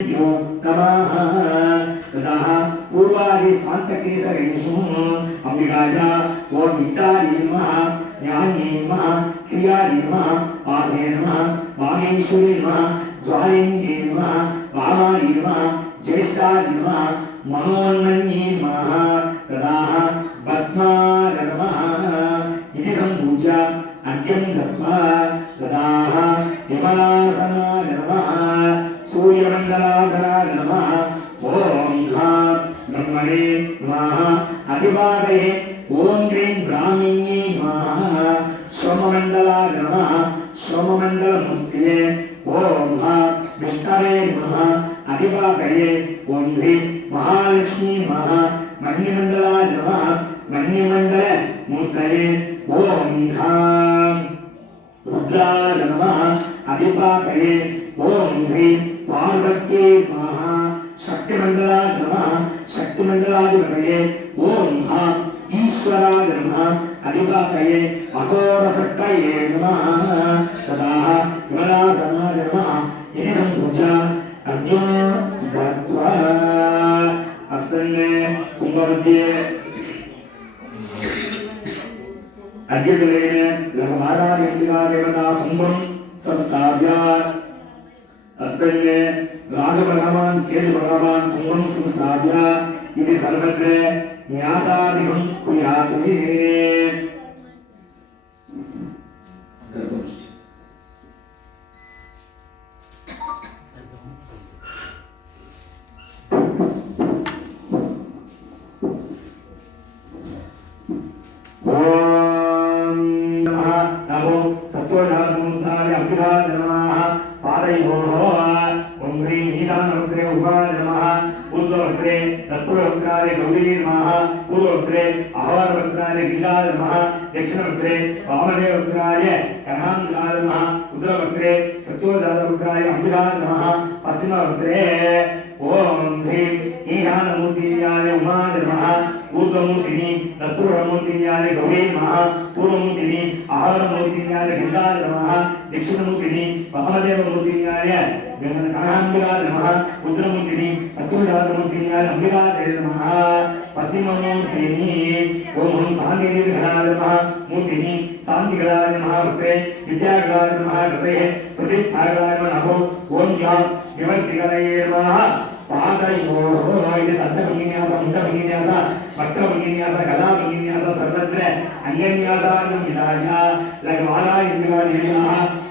नमः ततः पूर्वादि शान्तकेसरेषुः अम्बिकाया ओं विचारी नमः ज्ञानी नमः क्रियारी नमः वासने नमः वागेश्वरी नमः ज्वालिन्ये नमः वामारी नमः ज्येष्ठारी नमः मनोन्मन्ये नमः ततः पद्माय नमः इति सम्पूज्य अर्घ्यं दत्त्वा ततः विमलासनाय नमः सूर्यमंडलाधराय नमः ओं घां ब्रह्मणे नमः अधिपादये ओं ह्रीं ब्राह्मिण्ये नमः सोममंडलाय नमः सोममंडलमूर्तये ओं घां विष्णवे नमः अधिपादये ओं ह्रीं महालक्ष्मी नमः मणिमंडलाय नमः मणिमंडलमूर्तये ओं घां रुद्राय नमः अधिपादये ओं ह्रीं पार्वत्यै नमः शक्तिमंडलाय नमः शक्तिमंडलाधिपतये ओं हाँ ईश्वराय नमः अधिपतये अघोरशक्तये नमः तदा विमलासनाय नमः इति सम्पूज्य अर्घ्यं दत्त्वा अस्मिन् कुम्भमध्ये अर्घ्यजलेन लघुमारादिका कुम्भं संस्थाप्य अस्मिन् राघभगवान् केशभगवान् कुम्भं संस्थाप्य इति सर्वत्र न्यासादिकं कुर्यात् दक्षिणवक्त्रे वामदेववक्त्राय कनहांगाय नमः रुद्रवक्त्रे सत्योजातवक्त्राय अंबिकाय नमः पश्चिमवक्त्रे ओं ह्रीं ईशानमूर्तियाय उमाय नमः ऊर्ध्वमूर्तिनि दत्पुरमूर्तियाय गौरी नमः पूर्वमूर्तिनि आहारमूर्तियाय गंगाय नमः दक्षिणमूर्तिनि वामदेवमूर्तियाय कनहांगाय नमः रुद्रमूर्तिनि सत्योजातमूर्तियाय अंबिकाय नमः पश्चिममूर्तिनि ओं शांतिदेवघराय नमः मूर्तिनि शांतिघराय नमः वक्त्रे विद्याघराय नमः गते प्रतिष्ठाघराय नमः ओं ज्ञान निवर्तिघराय नमः पादयोः इति तन्तभङ्गिन्यास मुण्डभङ्गिन्यास वक्त्रभङ्गिन्यास गदाभङ्गिन्यास सर्वत्र अङ्गन्यासादिं विधाय लघुमालाय इन्द्राणीयाः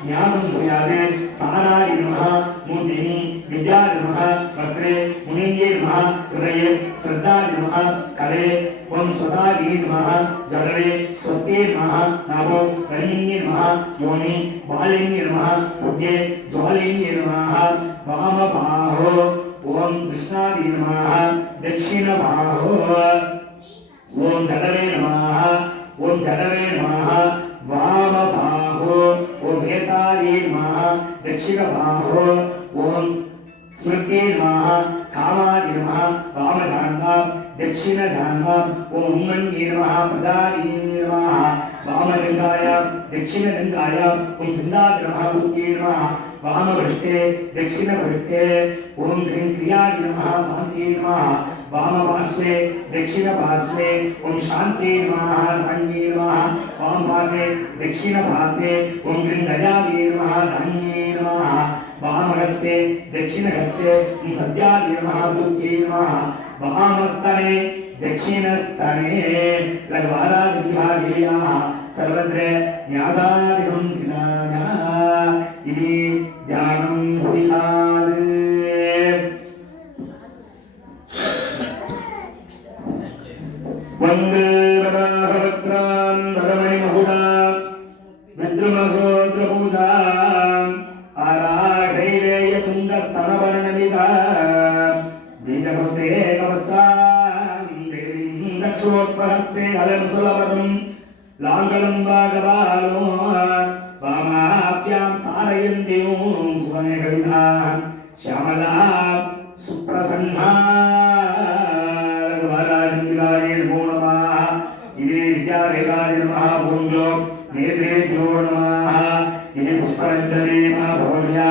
न्यासं भूयात् ताराय नमः मूर्तिनि विद्याय नमः वक्त्रे मुनिन्ये नमः हृदये श्रद्धाय नमः करे ओं स्वदाय नमः जडरे स्वस्ते नमः नाभो कलिन्ये नमः योनि बालिन्ये नमः बुद्धे ज्वालिन्ये नमः वामबाहो ओं कृष्णाय नमः दक्षिणबाहो ओं जडरे नमः ओं जडरे नमः वामबाहो ओं भेताय नमः दक्षिणबाहो ओं स्मृते नमः कामाय नमः वामजान्वां दक्षिणजान्वां ओं उन्मन्ये नमः प्रदाय नमः वामजङ्गाय दक्षिणजङ्गाय ओं सिन्धाय नमः बुद्धये नमः वामवृष्टे दक्षिणवृष्टे ओं ह्रीं क्रियाय नमः शान्त्यै नमः वामपार्श्वे दक्षिणपार्श्वे ओं शान्त्यै नमः धान्ये नमः वामपार्श्वे दक्षिणपार्श्वे ओं ह्रीं दयाय नमः धान्ये नमः वामहस्ते दक्षिणहस्ते ओं सद्याय नमः बुद्धये नमः वामस्तने दक्षिणस्तने लघुवारादिविभागीयाः सर्वत्र न्यासादिकं विधाय इति ध्यानं कुर्यात् वन्दे वराहवक्त्रान् वरमणिमहुडा विद्रुमसोद्रपूजाम् आराघैरेयतुण्डस्तनवर्णमिता बीजपुस्ते कवस्त्रां देवीं दक्षोत्पहस्ते अलं सुलभम् लाङ्गलं भागबालो वामाभ्यां तारयन्ति भुवनकविता श्यामला सुप्रसन्ना वराजन्विलाये नमो नमः इति विद्यादेवाय नमः भूम्यो नेत्रेभ्यो नमः इति पुष्परञ्जने भोज्या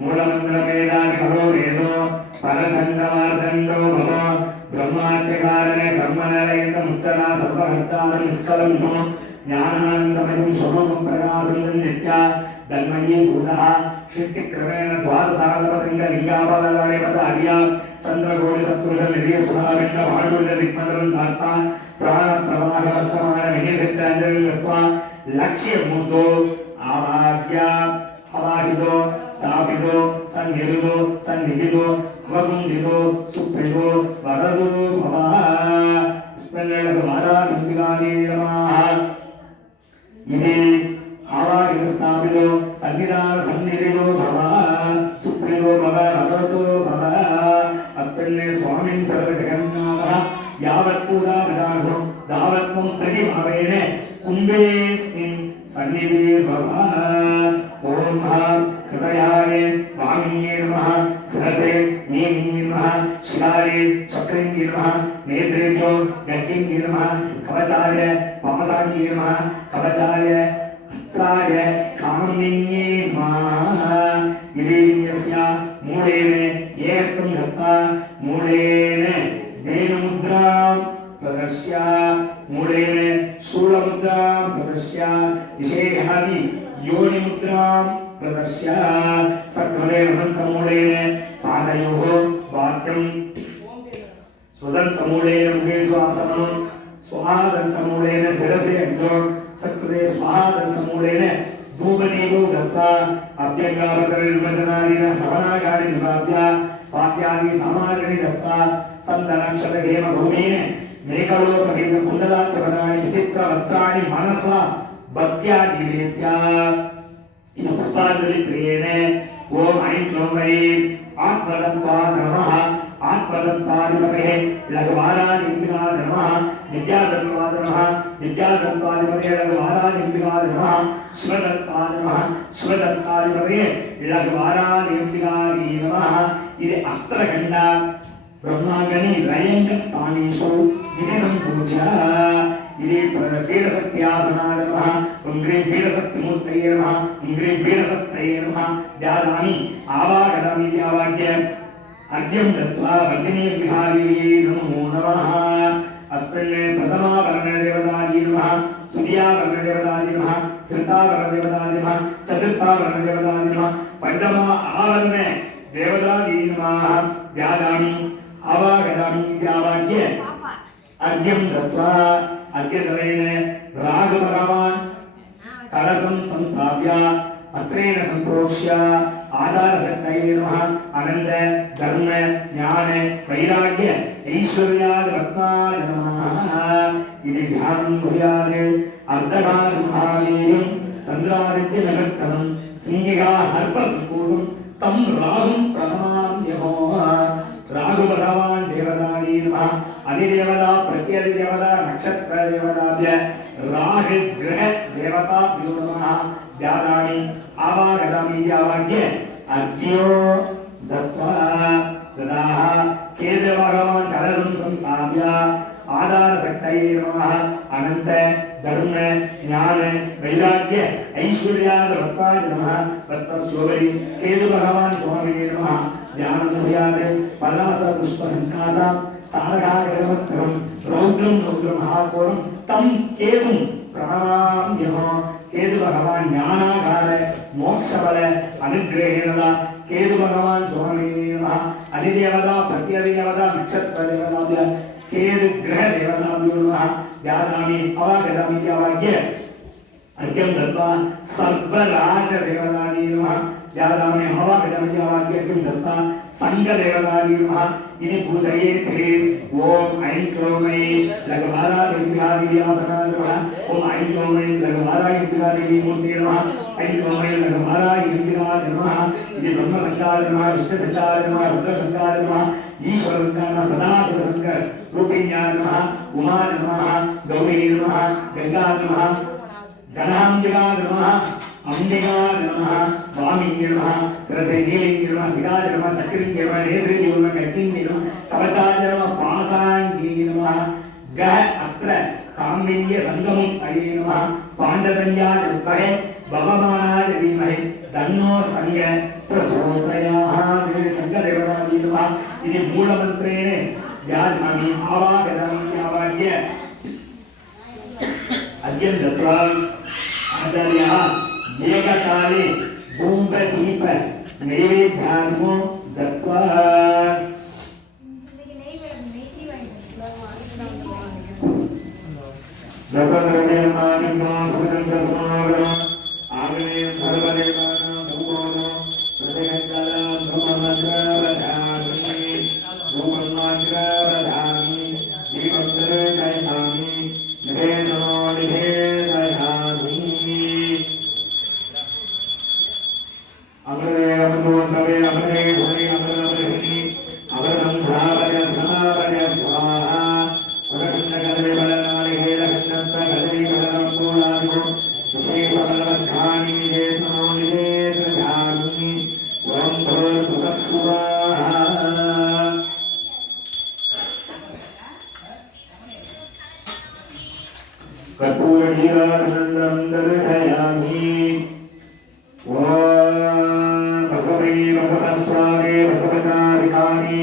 मूलमन्त्रमेदानि करो वेदो परचंडवार्दंडो भव ब्रह्मात्यकारणे कर्मणलयेन मुच्चना सर्वहर्तारं निष्कलंनो ज्ञानानन्दमयं शुभं प्रकाशं नित्या धन्मये बुधः क्षितिक्रमेण द्वादशागमलिङ्गलिङ्गापदलयपदार्या चन्द्रकोटि सत्पुरुषनिधिः सुधाविन्द भाण्डुल्य दिक्मन्दलं धार्ता प्राणप्रवाहवर्तमानमिहिसिद्धाञ्जलिं गत्वा लक्ष्यमूर्तो आवाह्य अवाहितो स्थापितो सन्निहितो सन्निहितो अवगुण्डितो सुप्रितो वरदो भवः स्मरणवारानन्दिकाने नमः इति आवाहितो स्थापितो सन्निधान सन्निहितो भवः सुप्रितो भवः वरदो भवः अस्मिन् स्वामिन् सर्वजगन्नाथः यावत् पूजा विधानो दावत्वं प्रतिभावेन कुम्भेऽस्मिन् सन्निधिर्भवः ओम हृदयाय वामिन्ये नमः शिरसे नेमिन्ये नमः शिराय चक्रिन्ये नमः नेत्रेभ्यो गद्यन्ये नमः कवचाय पासान्ये नमः कवचाय अस्त्राय कामिन्ये नमः इलिन्यस्य मूलेन एकं धत्ता मूलेन धेनुमुद्रां प्रदर्श्य मूलेन शूलमुद्रां प्रदर्श्य विशेषादि योनिमुद्रां प्रदर्श्य सक्रमेण मन्त्रमूलेन पादयोः वाक्यं स्वदन्तमूलेन मुखे स्वासनं स्वाहादन्तमूलेन शिरसि अग्नौ सकृते स्वाहादन्तमूलेन धूपदीपो दत्त्वा अभ्यङ्गावतरनिर्वचनादीन सवनागानि निवाप्य वाद्यादि सामग्रीणि दत्त्वा सन्दनक्षतहेमभूमेन मेकलोपहितकुण्डलात्यपदानि विचित्रवस्त्राणि मनसा भक्त्या निवेद्य इन पुष्पाञ्जलिप्रियेण ओम ऐं क्लौं ऐं आत्मदत्त्वाय नमः आत्मदत्त्वाधिपतये लघुवारानिम्बिकाय नमः विद्यादत्त्वाय नमः विद्यादत्त्वाधिपतये लघुवारानिम्बिकाय नमः शिवदत्त्वाय नमः शिवदत्ताधिपतये लघुवारानिम्बिकाय नमः इति अस्त्रखण्ड ब्रह्मांगनि रयंगस्थानेषु इति सम्पूज्य इति पीडशक्त्यासनाय नमः उग्रे पीडशक्तिमूर्तये नमः उग्रे पीडशक्तये नमः ध्यायामि आवाहयामि आवाह्य अर्घ्यं दत्त्वा भगिनी विहारिये नमो नमः अस्मिन् प्रथमा वर्णदेवतायै नमः तुर्या वर्णदेवतायै नमः तृतीया वर्णदेवतायै नमः चतुर्था वर्णदेवतायै नमः पंचमा आवर्ण देवतायै नमः ध्यायामि आवाहयामि आवाह्य अर्घ्यं दत्त्वा अर्घ्यदलेन राघभगवान् कलशं संस्थाप्य अस्त्रेण सम्प्रोक्ष्य आधारशक्तये नमः आनन्द धर्म ज्ञान वैराग्य ऐश्वर्याद रत्नाय नमः इति ध्यानं कुर्यात् अर्धभागमहावीर्यं चन्द्रादित्यनगर्तनं सिंहिका हर्पसम्पूर्णं तं राहुं प्रणमाम्यहो राघु भगवान् देवतायै नमः अधिदेवता प्रत्यधिदेवता नक्षत्र देवताभ्य राहु ग्रह देवताभ्यो नमः ध्यायामि आवाहयामि आवाह्य अर्घ्यो दत्त्वा ददाः केतु भगवान् कलशं संस्थाप्य आधारशक्तये नमः अनन्त धर्म ज्ञान वैराग्य ऐश्वर्याद रत्नाय नमः रत्नस्योपरि केतु भगवान् स्वामिने नमः ध्यानं कुर्यात् पलासपुष्पसङ्कासां तारकागरवस्त्रं रौद्रं रौद्रमहाकोरं तं केतुं प्रणमाम्यहो केतु भगवान् ज्ञानागार मोक्षबल अनुग्रहेण केतु भगवान् स्वामिने नमः अधिदेवता प्रत्यधिदेवता नक्षत्रदेवताभ्य केतु ग्रह देवताभ्यो नमः ध्यायामि आवाहयामि आवाह्य अर्घ्यं दत्त्वा सर्वराजदेवतायै नमः ध्यायामि आवाहयामि आवाह्य अर्घ्यं दत्त्वा संघदेवतायै नमः इति पूजयेत् ओम ऐं क्लौं ऐं लघुवारायम्बिकादेव्यासनाय नमः ओम ऐं क्लौं ऐं लघुवारायम्बिकादेवीमूर्तये नमः ऐं क्लौं ऐं लघुवारायम्बिकाय नमः इति ब्रह्मसंगाय नमः विष्णुसंगाय नमः रुद्रसंगाय नमः ईश्वरसंगाय नमः सदाशिवसंगाय रूपिण्याय नमः उमाय नमः गौरी नमः गंगाय नमः गणाम्बिकाय नमः अंबिकाय नमः वामिन्ये नमः सरसे नीलिन्ये नमः सिगाय नमः चक्रिन्ये नमः नेत्रिन्ये नमः गद्यन्ये नमः कवचाय नमः पासान्ये नमः गह अस्त्र काम्बिन्ये संगमं अये नमः पांचजन्याय विद्महे भगवानाय धीमहि तन्नो संग प्रसूतयाः देवी शङ्करदेवतायै नमः इति मूलमन्त्रेण याजमानी आवाहयामि आवाह्य अद्य दत्वा आचार्यः एककाले धूपदीप नैवेद्यादिको दत्वा दशद्रव्यमानिनो सुगन्धसमागमः आग्नेयं सर्वदेवानां धूमोनो प्रत्यगञ्जलां धूममन्त्रवधामि धूममन्त्रवधामि दीपं दर्शयामि निवेदनो निवेदयामि अमरे अमृतोत्तरे अमरे धुरे अमरमृहिणि अमृतं धावय धावय स्वाहा उदकण्डकले बलनालिकेलखण्डन्तकले बलनम्बूलादिको विशेषबलवद्धानि निवेदनो निवेदयामि ॐ भूर्भुवस्सुवाहा कर्पूरजीवानन्दं दर्शयामि भगवे भगवस्वागे भगवतारिकानि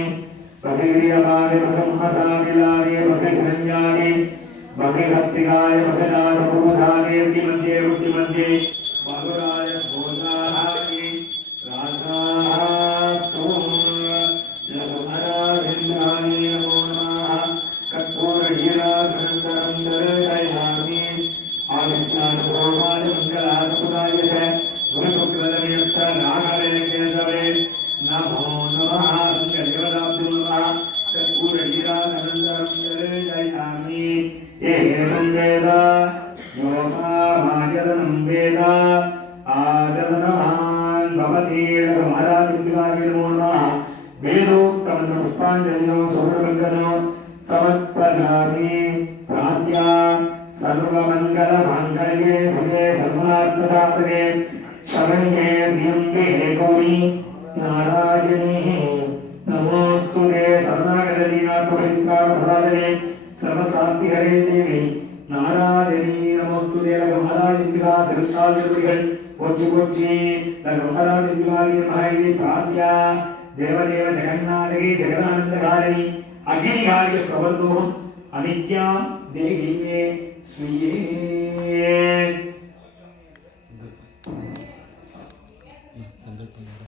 भगवीर्यमाने भगमहसानिलागे भगहिरञ्जाने भगहस्तिकाय भगदानपूधाने बुद्धिमध्ये बुद्धिमध्ये बाहुराय भोजाहाय राधास्तु लघुमराविन्द्राणि नमो नमः कर्पूरजीवानन्दं दर्शयामि आदित्यानुभवाय मङ्गलात्मकाय गुरुशुक्रदनियुक्त नागवेकेशवे नमो नमः देवताभ्यो नमः कर्पूरजीवानन्दं दर्शयामि एवं वेद योगामाचरणं वेद आचरणवान् भवति महाराजं नमो नमः वेदोक्तमन्त्रपुष्पाञ्जलिनो सुब्रह्मण्यनो समर्पयामि प्रार्थ्या सर्वमङ्गलमाङ्गल्ये शिवे सर्वार्थसाधके शरण्ये त्र्यम्बके गौरी नारायणी नमोस्तुते शरणागतदीनाथपरित्राणफलादने सर्वसात्विहरे देवी नारायणी नमोस्तुते लघुमहाराजिन्द्रा திருஷ்டாதிபதிகள் போற்றி போற்றி லகுமகாராஜிந்திராகி மகாயி பிரார்த்தியா தேவதேவ ஜெகநாதகி ஜெகதானந்தகாரிணி அக்னிகாரிய பிரபந்தோம் அனித்யாம் தேகி மே ஸ்ரீயே